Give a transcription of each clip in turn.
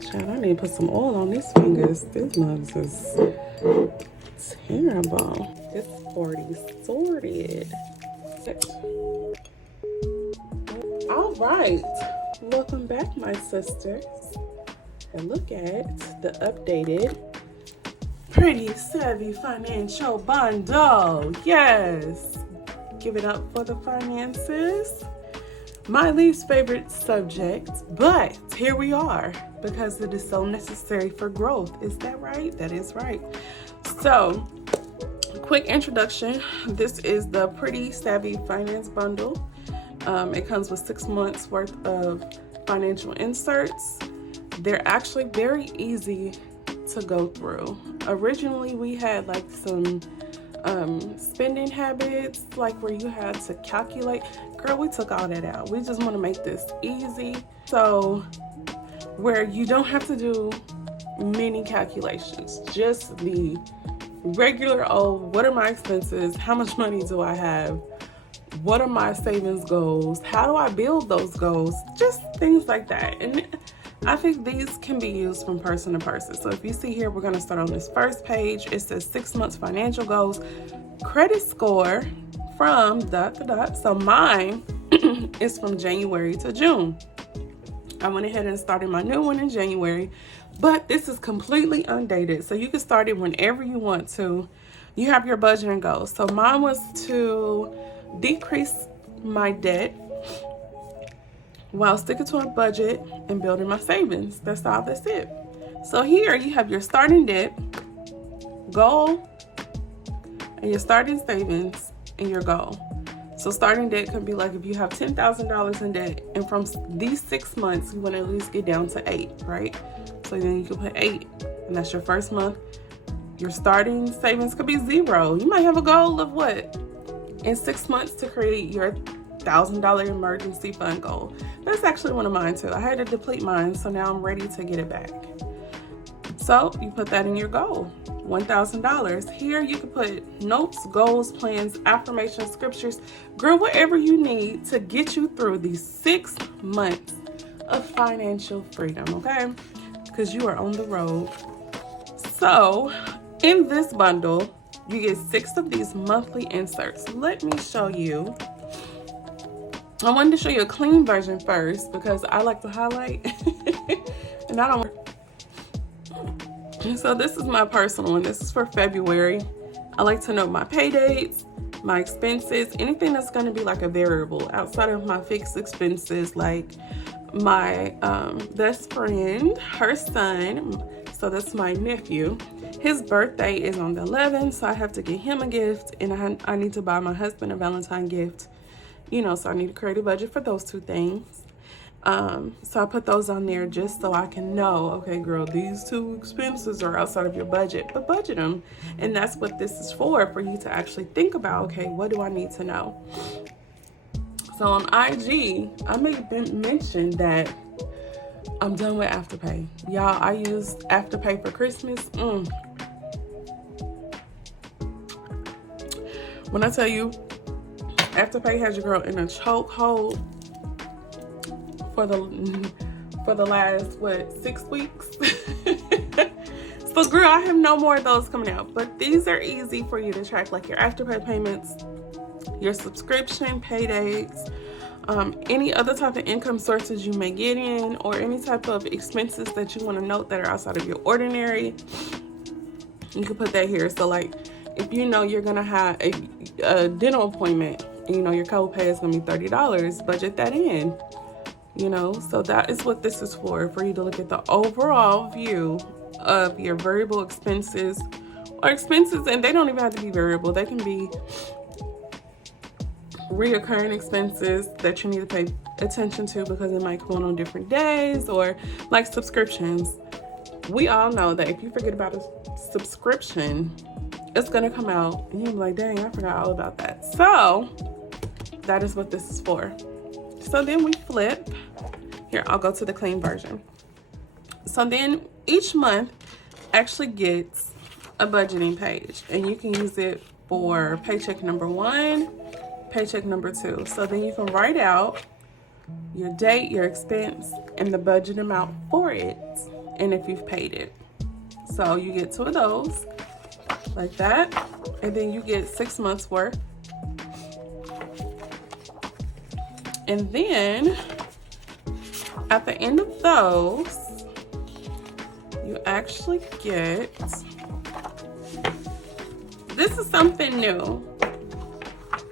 Child, I need to put some oil on these fingers. These mugs is terrible. It's 40 sorted. All right. Welcome back, my sisters. And look at the updated Pretty Savvy Financial Bundle. Yes. Give it up for the finances. My least favorite subject, but here we are because it is so necessary for growth. Is that right? That is right. So, quick introduction. This is the Pretty Savvy Finance Bundle. It comes with 6 months worth of financial inserts. They're actually very easy to go through. Originally, we had like some spending habits, like where you had to calculate. Girl, we took all that out. We just want to make this easy. So where you don't have to do many calculations, just the regular old, what are my expenses? How much money do I have? What are my savings goals? How do I build those goals? Just things like that. And I think these can be used from person to person. So if you see here, we're going to start on this first page. It says 6 months financial goals, credit score from ... So mine is from January to June. I went ahead and started my new one in January, but this is completely undated. So you can start it whenever you want to. You have your budget and goals. So mine was to decrease my debt while sticking to a budget and building my savings. That's all, that's it. So here you have your starting debt, goal, and your starting savings and your goal. So starting debt could be like if you have $10,000 in debt, and from these 6 months, you want to at least get down to 8, right? So then you can put 8, and that's your first month. Your starting savings could be 0. You might have a goal of what? In 6 months to create your $1,000 emergency fund goal. That's actually one of mine too. I had to deplete mine, so now I'm ready to get it back. So you put that in your goal, $1,000. Here you can put notes, goals, plans, affirmations, scriptures, girl, whatever you need to get you through these 6 months of financial freedom, okay? Because you are on the road. So in this bundle, you get 6 of these monthly inserts. Let me show you. I wanted to show you a clean version first because I like to highlight and I don't. So this is my personal one. This is for February. I like to know my pay dates, my expenses, anything that's going to be like a variable outside of my fixed expenses, like my best friend, her son. So that's my nephew. His birthday is on the 11th, so I have to get him a gift, and I need to buy my husband a Valentine gift. You know, so I need to create a budget for those 2 things. So I put those on there just so I can know, okay, girl, these 2 expenses are outside of your budget, but budget them. And that's what this is for you to actually think about, okay, what do I need to know? So on IG, I made mention that I'm done with Afterpay. Y'all, I used Afterpay for Christmas. When I tell you, Afterpay has your girl in a chokehold for the last 6 weeks. So girl, I have no more of those coming out, but these are easy for you to track, like your Afterpay payments, your subscription pay dates, any other type of income sources you may get in, or any type of expenses that you want to note that are outside of your ordinary. You can put that here. So like if you know you're gonna have a dental appointment, you know your copay is gonna be $30, budget that in. You know, so that is what this is for you to look at the overall view of your variable expenses, or expenses, and they don't even have to be variable. They can be reoccurring expenses that you need to pay attention to because it might come on different days, or like subscriptions. We all know that if you forget about a subscription, it's gonna come out and you'll be like, dang, I forgot all about that. So that is what this is for. So then we flip. Here, I'll go to the clean version. So then each month actually gets a budgeting page, and you can use it for paycheck number 1, paycheck number 2. So then you can write out your date, your expense, and the budget amount for it. and if you've paid it. So you get 2 of those like that, and then you get 6 months worth. And then at the end of those, you actually get, this is something new,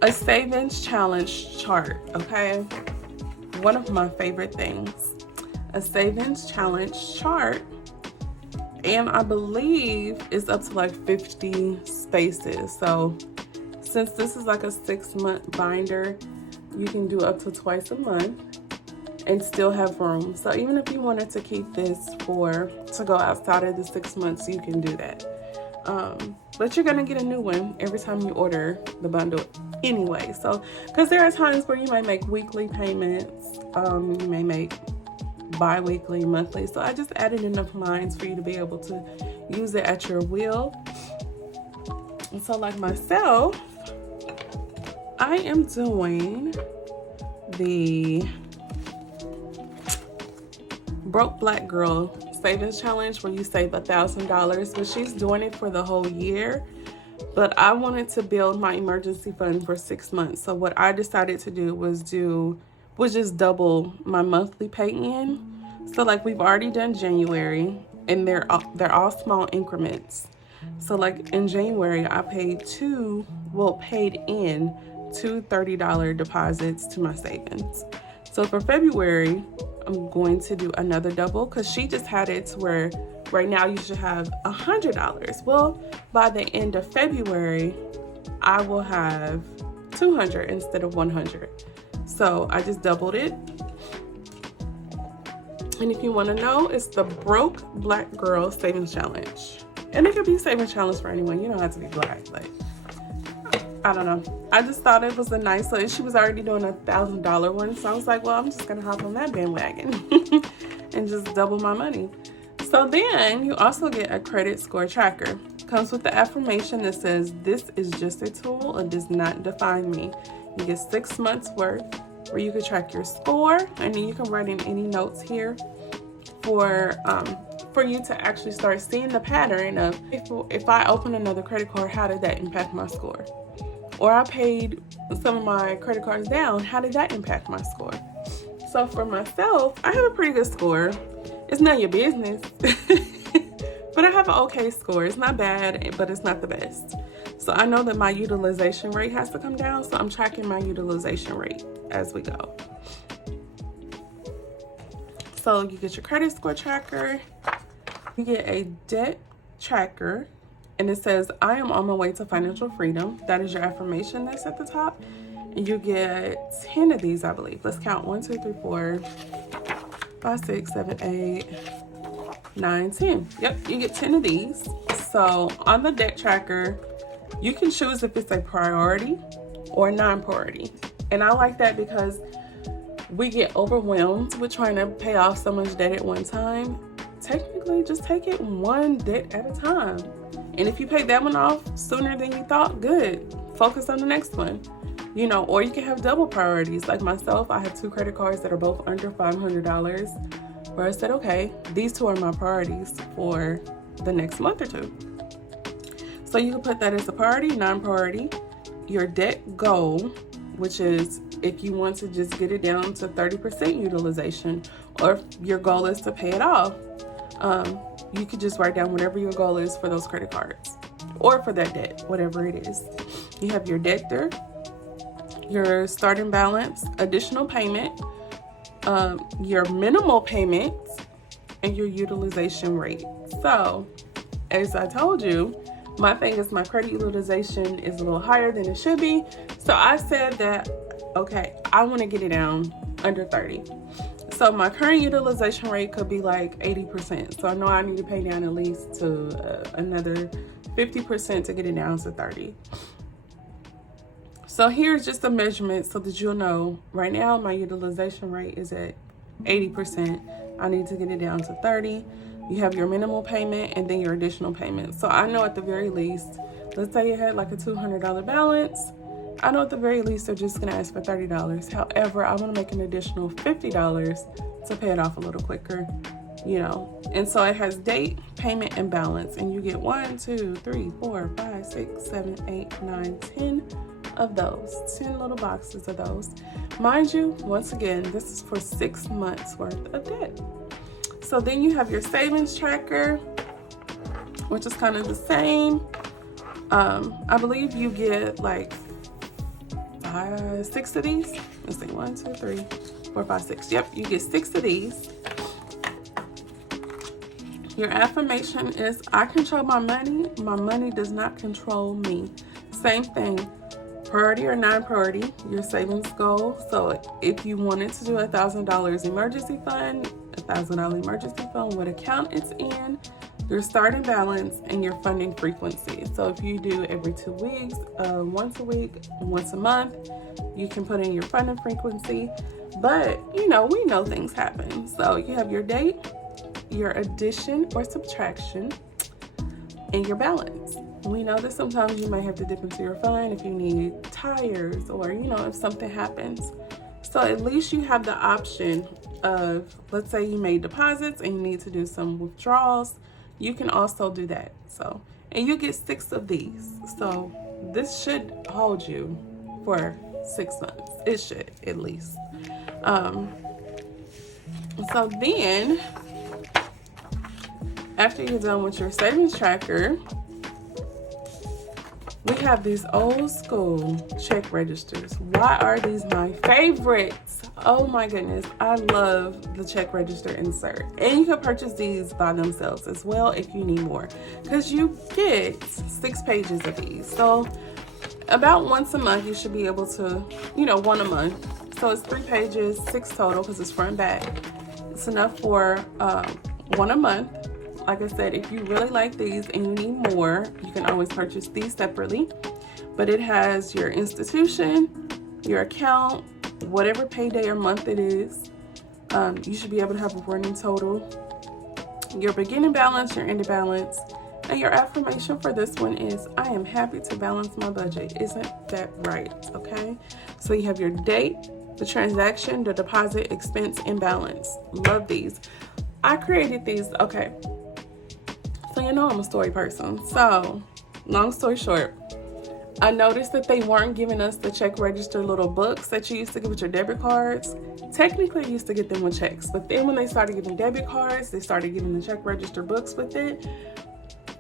a savings challenge chart, okay? One of my favorite things, a savings challenge chart. And I believe it's up to like 50 spaces. So since this is like a 6-month binder, you can do up to twice a month and still have room. So even if you wanted to keep this to go outside of the 6 months, you can do that. But you're gonna get a new one every time you order the bundle anyway. So, because there are times where you might make weekly payments, you may make bi-weekly, monthly. So I just added enough lines for you to be able to use it at your will. And so like myself, I am doing the Broke Black Girl Savings Challenge where you save $1,000, but she's doing it for the whole year. But I wanted to build my emergency fund for 6 months. So what I decided to do was just double my monthly pay in. So like we've already done January, and they're all small increments. So like in January, I paid in two $30 deposits to my savings. So for February, I'm going to do another double, because she just had it to where right now you should have $100. Well, by the end of February, I will have 200 instead of 100. So I just doubled it. And if you want to know, it's the Broke Black Girl Savings Challenge. And it could be savings challenge for anyone. You don't have to be black. Like, I don't know. I just thought it was a nice, so she was already doing $1,000 one. So I was like, well, I'm just going to hop on that bandwagon and just double my money. So then you also get a credit score tracker. Comes with the affirmation that says, this is just a tool. It does not define me. You get 6 months worth where you can track your score, and then you can write in any notes here for you to actually start seeing the pattern of if I open another credit card, how did that impact my score? Or I paid some of my credit cards down, how did that impact my score? So for myself, I have a pretty good score. It's none of your business, but I have an okay score. It's not bad, but it's not the best. So I know that my utilization rate has to come down, so I'm tracking my utilization rate as we go. So you get your credit score tracker, you get a debt tracker, and it says, I am on my way to financial freedom. That is your affirmation that's at the top. And you get 10 of these, I believe. Let's count 1, 2, 3, 4, 5, 6, 7, 8, 9, 10. Yep, you get 10 of these. So on the debt tracker, you can choose if it's a priority or non-priority. And I like that because we get overwhelmed with trying to pay off so much debt at one time. Technically, just take it one debt at a time. And if you pay that one off sooner than you thought, good. Focus on the next one. You know, or you can have double priorities. Like myself, I have 2 credit cards that are both under $500, where I said, okay, these 2 are my priorities for the next month or 2. So you can put that as a priority, non-priority. Your debt goal, which is if you want to just get it down to 30% utilization, or if your goal is to pay it off, you could just write down whatever your goal is for those credit cards or for that debt, whatever it is. You have your debtor, your starting balance, additional payment, your minimal payments, and your utilization rate. So as I told you, my thing is my credit utilization is a little higher than it should be. So I said that, okay, I want to get it down under 30. So my current utilization rate could be like 80%. So I know I need to pay down at least to another 50% to get it down to 30. So here's just a measurement so that you'll know. Right now, my utilization rate is at 80%. I need to get it down to 30. You have your minimal payment and then your additional payment. So I know at the very least, let's say you had like a $200 balance. I know at the very least they're just gonna ask for $30. However, I wanna make an additional $50 to pay it off a little quicker. you know. And so it has date, payment, and balance. And you get 1, 2, 3, 4, 5, 6, 7, 8, 9, 10 of those. 10 little boxes of those. Mind you, once again, this is for 6 months worth of debt. So then you have your savings tracker, which is kind of the same. I believe you get like 6 of these. Let's see, 1, 2, 3, 4, 5, 6. Yep, you get 6 of these. Your affirmation is, I control my money does not control me. Same thing, priority or non-priority, your savings goal. So if you wanted to do $1,000 emergency fund, $1,000 emergency fund, what account it's in, your starting balance, and your funding frequency. So if you do every 2 weeks, once a week, once a month, you can put in your funding frequency. But you know, we know things happen. So you have your date, your addition or subtraction, and your balance. We know that sometimes you might have to dip into your fund if you need tires, or you know, if something happens. So at least you have the option of, let's say you made deposits and you need to do some withdrawals, you can also do that. So, and you get 6 of these. So this should hold you for 6 months. It should, at least. So then, after you're done with your savings tracker, we have these old school check registers. Why are these my favorites? Oh my goodness, I love the check register insert. And you can purchase these by themselves as well if you need more, because you get 6 pages of these. So about once a month, you should be able to, you know, 1 a month. So it's 3 pages, 6 total, because it's front and back. It's enough for 1 a month. Like I said, if you really like these and you need more, you can always purchase these separately. But it has your institution, your account, whatever payday or month it is. You should be able to have a running total, your beginning balance, your ending balance, and your affirmation for this one is, I am happy to balance my budget. Isn't that right? Okay. So you have your date, the transaction, the deposit, expense, and balance. Love these. I created these. Okay. So you know I'm a story person. So long story short, I noticed that they weren't giving us the check register little books that you used to get with your debit cards. Technically, I used to get them with checks, but then when they started giving debit cards, they started giving the check register books with it.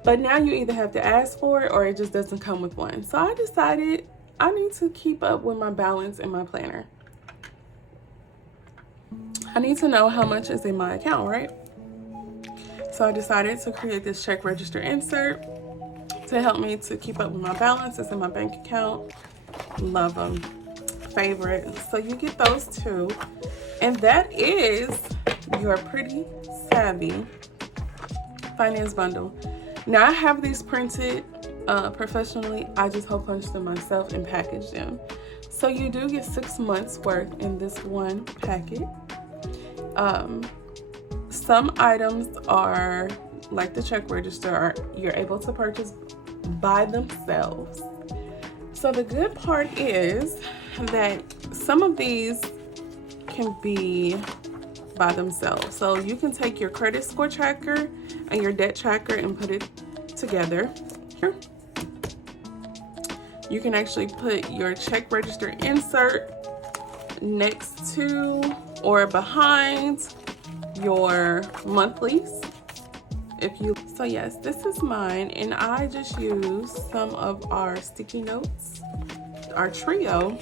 But now you either have to ask for it or it just doesn't come with one. So I decided I need to keep up with my balance in my planner. I need to know how much is in my account, right? So I decided to create this check register insert to help me to keep up with my balances in my bank account. Love them. Favorite. So you get those 2. And that is your Pretty Savvy finance bundle. Now I have these printed professionally. I just hole punched them myself and packaged them. So you do get 6 months worth in this one packet. Some items are like the check register, you're able to purchase by themselves. So the good part is that some of these can be by themselves. So you can take your credit score tracker and your debt tracker and put it together. Here, you can actually put your check register insert next to or behind your monthlies. So yes, this is mine, and I just use some of our sticky notes, our trio,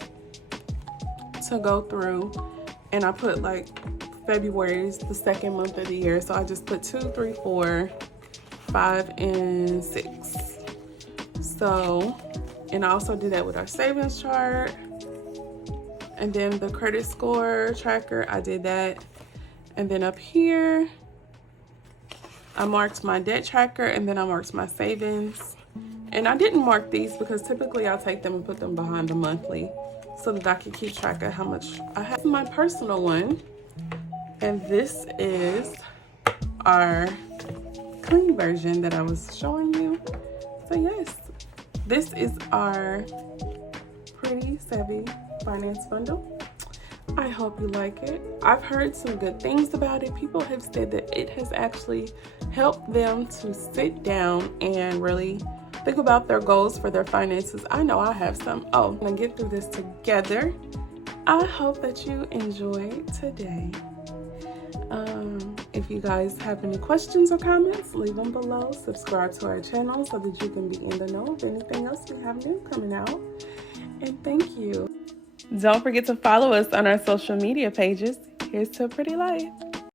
to go through, and I put like February is the 2nd month of the year, so I just put 2, 3, 4, 5, and 6. So, and I also do that with our savings chart, and then the credit score tracker, I did that. And then up here, I marked my debt tracker, and then I marked my savings. And I didn't mark these because typically I'll take them and put them behind the monthly so that I can keep track of how much I have. My personal one, and this is our clean version that I was showing you. So yes, this is our Pretty Savvy finance bundle. I hope you like it. I've heard some good things about it. People have said that it has actually helped them to sit down and really think about their goals for their finances. I know I have some. Oh, I'm gonna get through this together. I hope that you enjoyed today. If you guys have any questions or comments, leave them below. Subscribe to our channel so that you can be in the know of anything else we have new coming out. And thank you. Don't forget to follow us on our social media pages. Here's to a pretty life.